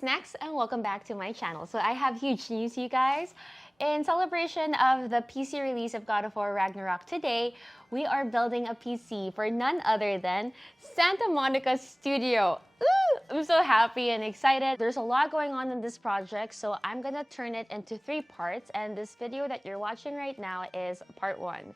Snacks and welcome back to my channel. So I have huge news, you guys. In celebration of the PC release of God of War Ragnarok today, we are building a PC for none other than Santa Monica Studio. Ooh, I'm so happy and excited. There's a lot going on in this project, so I'm gonna turn it into 3 parts, and this video that you're watching right now is part 1.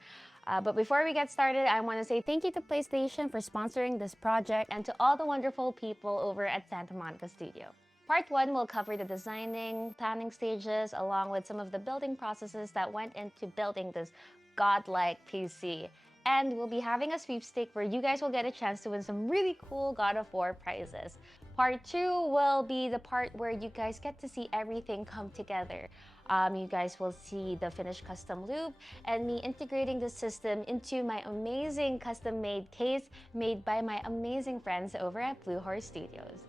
But before we get started, I want to say thank you to PlayStation for sponsoring this project and to all the wonderful people over at Santa Monica Studio. Part 1 will cover the designing, planning stages, along with some of the building processes that went into building this godlike PC. And we'll be having a sweepstake where you guys will get a chance to win some really cool God of War prizes. Part 2 will be the part where you guys get to see everything come together. You guys will see the finished custom loop and me integrating the system into my amazing custom-made case made by my amazing friends over at Blue Horse Studios.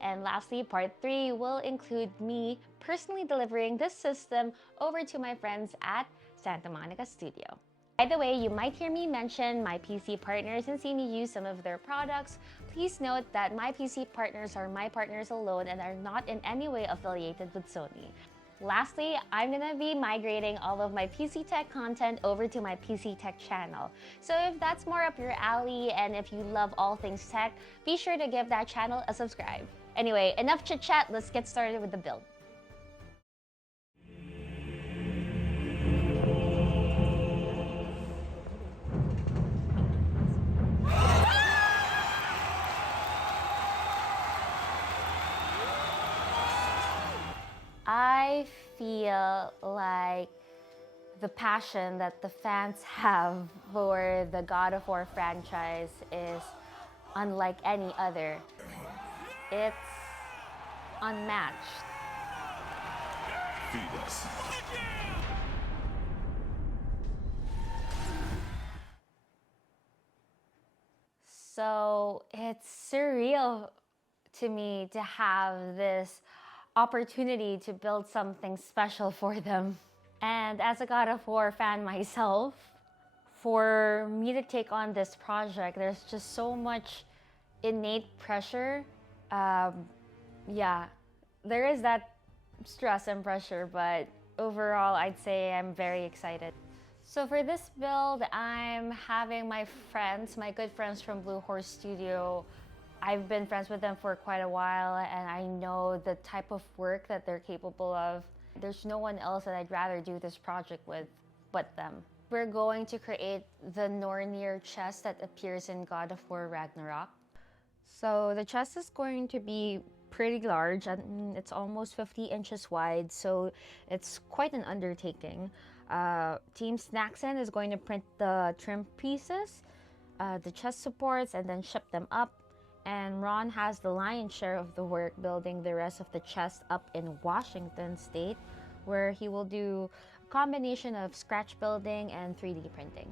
And lastly, part 3 will include me personally delivering this system over to my friends at Santa Monica Studio. By the way, you might hear me mention my PC partners and see me use some of their products. Please note that my PC partners are my partners alone and are not in any way affiliated with Sony. Lastly, I'm gonna be migrating all of my PC Tech content over to my PC Tech channel. So if that's more up your alley and if you love all things tech, be sure to give that channel a subscribe. Anyway, enough chit chat, let's get started with the build. I feel like the passion that the fans have for the God of War franchise is unlike any other. It's unmatched. Feed us. So it's surreal to me to have this opportunity to build something special for them. And as a God of War fan myself, for me to take on this project, there's just so much innate pressure. Yeah, there is that stress and pressure, but overall, I'd say I'm very excited. So for this build, I'm having my friends, my good friends from Blue Horse Studio. I've been friends with them for quite a while, and I know the type of work that they're capable of. There's no one else that I'd rather do this project with but them. We're going to create the Nornir chest that appears in God of War Ragnarok. So the chest is going to be pretty large, and it's almost 50 inches wide, so it's quite an undertaking. Team Snacksen is going to print the trim pieces, the chest supports, and then ship them up. And Ron has the lion's share of the work building the rest of the chest up in Washington State, where he will do a combination of scratch building and 3D printing.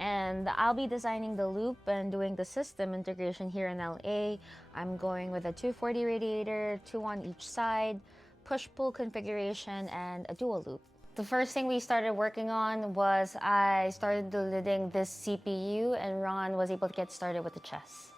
And I'll be designing the loop and doing the system integration here in LA. I'm going with a 240 radiator, 2 on each side, push-pull configuration, and a dual loop. The first thing we started working on was I started deleting this CPU, and Ron was able to get started with the chest.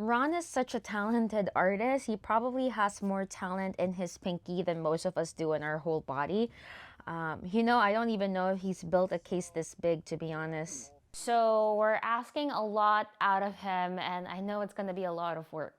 Ron is such a talented artist. He probably has more talent in his pinky than most of us do in our whole body. You know, I don't even know if he's built a case this big, to be honest. So we're asking a lot out of him, and I know it's going to be a lot of work.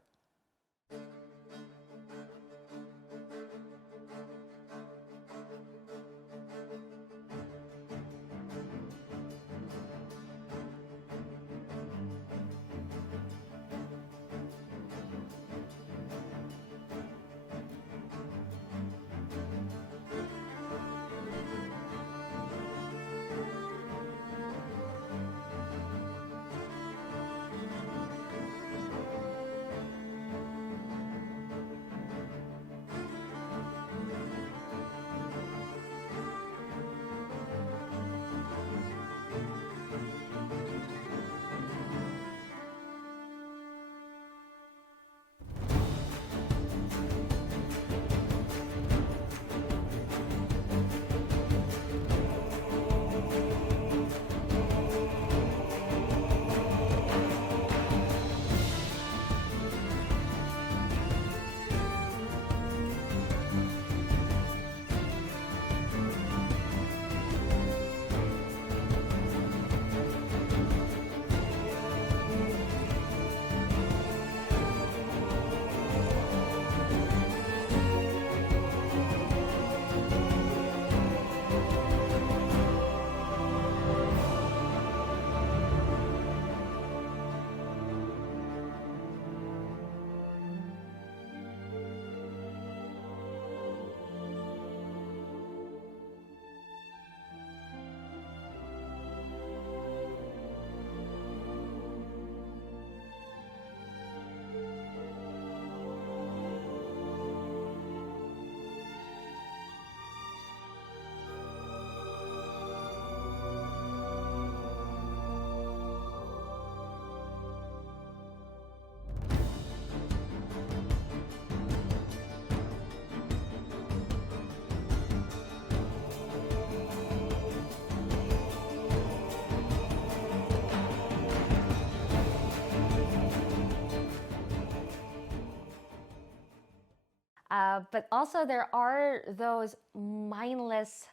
But also there are those mindless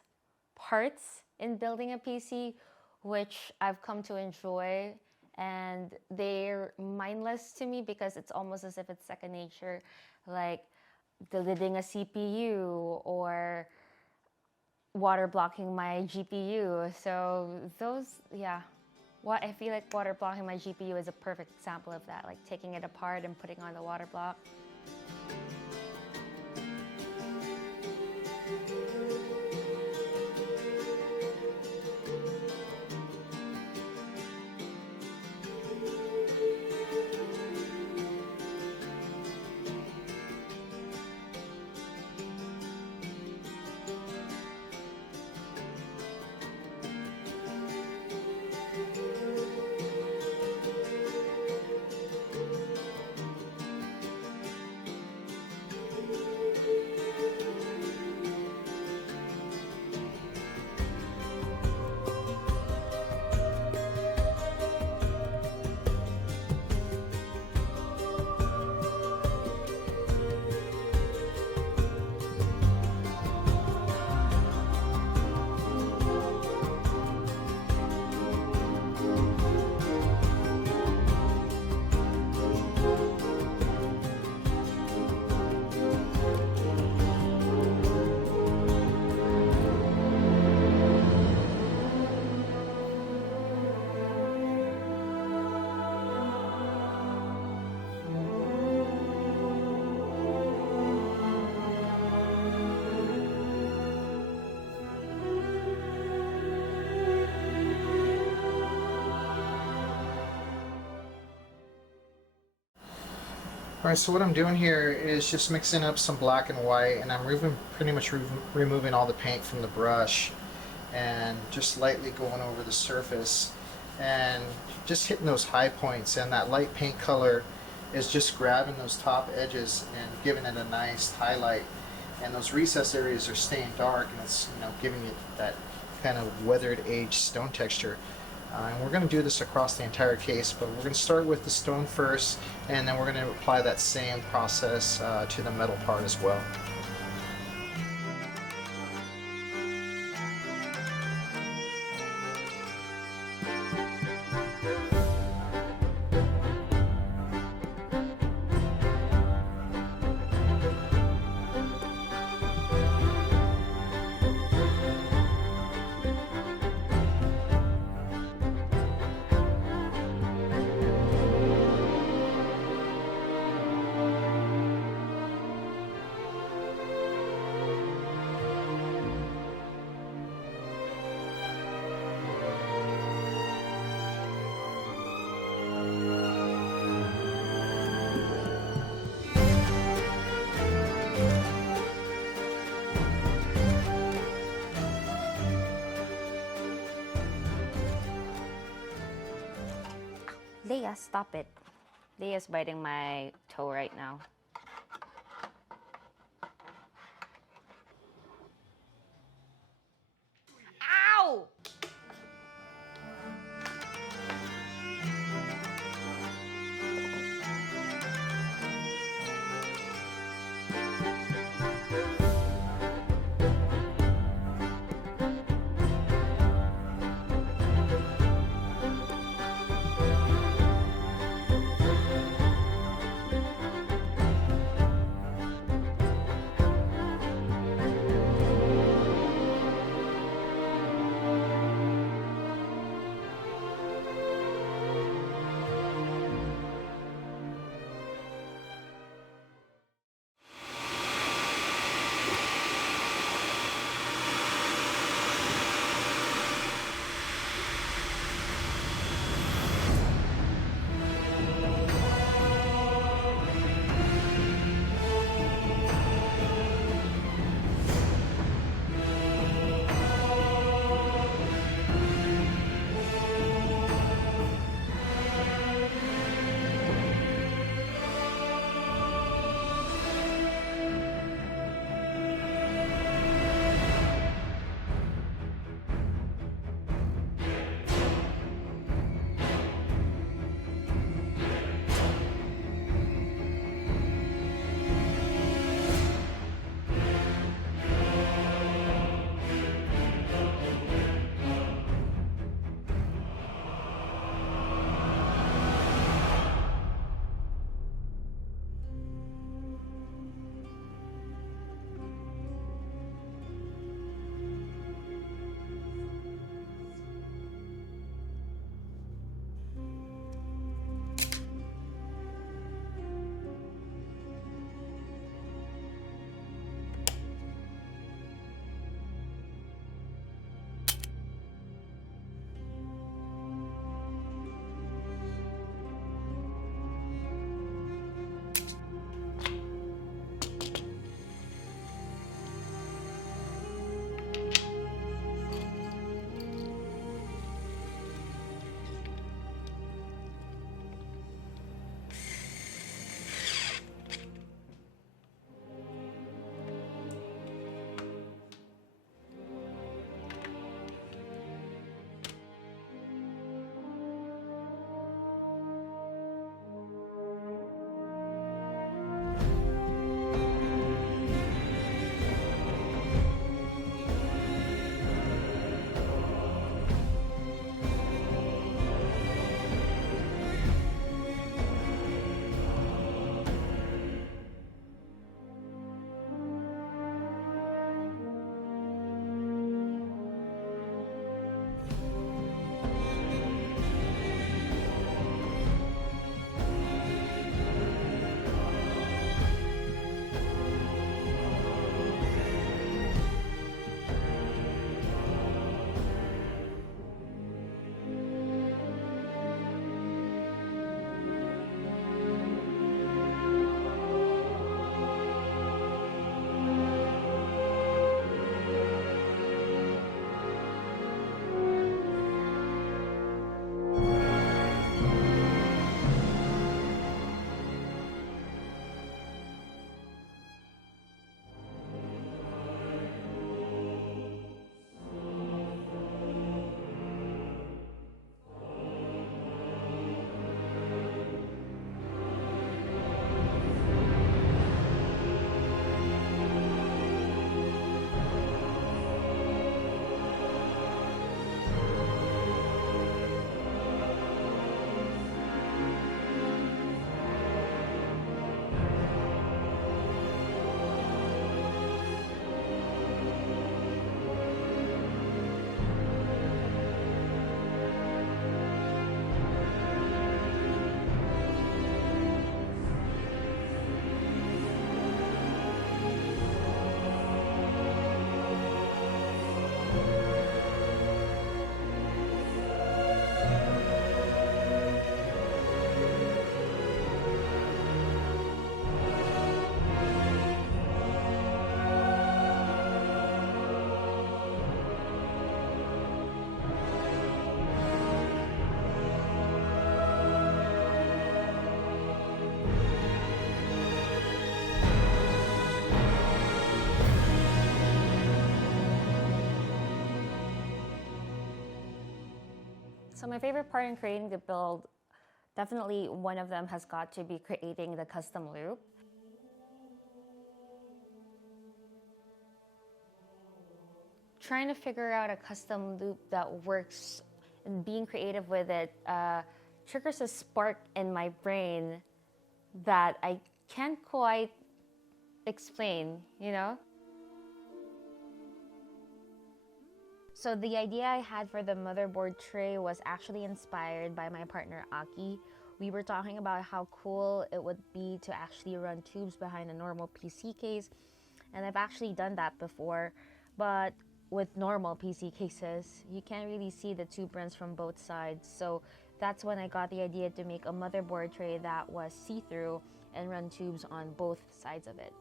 parts in building a PC which I've come to enjoy, and they're mindless to me because it's almost as if it's second nature, like deleting a CPU or water blocking my GPU. So those, yeah. What I feel like water blocking my GPU is a perfect example of that, like taking it apart and putting on the water block. Alright, so what I'm doing here is just mixing up some black and white, and I'm pretty much removing all the paint from the brush and just lightly going over the surface and just hitting those high points, and that light paint color is just grabbing those top edges and giving it a nice highlight, and those recess areas are staying dark, and it's, you know, giving it that kind of weathered aged stone texture. And we're going to do this across the entire case, but we're going to start with the stone first, and then we're going to apply that same process to the metal part as well. Leah, stop it. Leah's biting my toe right now. Ow! So my favorite part in creating the build, definitely one of them has got to be creating the custom loop. Trying to figure out a custom loop that works and being creative with it triggers a spark in my brain that I can't quite explain, you know? So the idea I had for the motherboard tray was actually inspired by my partner Aki. We were talking about how cool it would be to actually run tubes behind a normal PC case, and I've actually done that before, but with normal PC cases, you can't really see the tube runs from both sides. So that's when I got the idea to make a motherboard tray that was see-through and run tubes on both sides of it.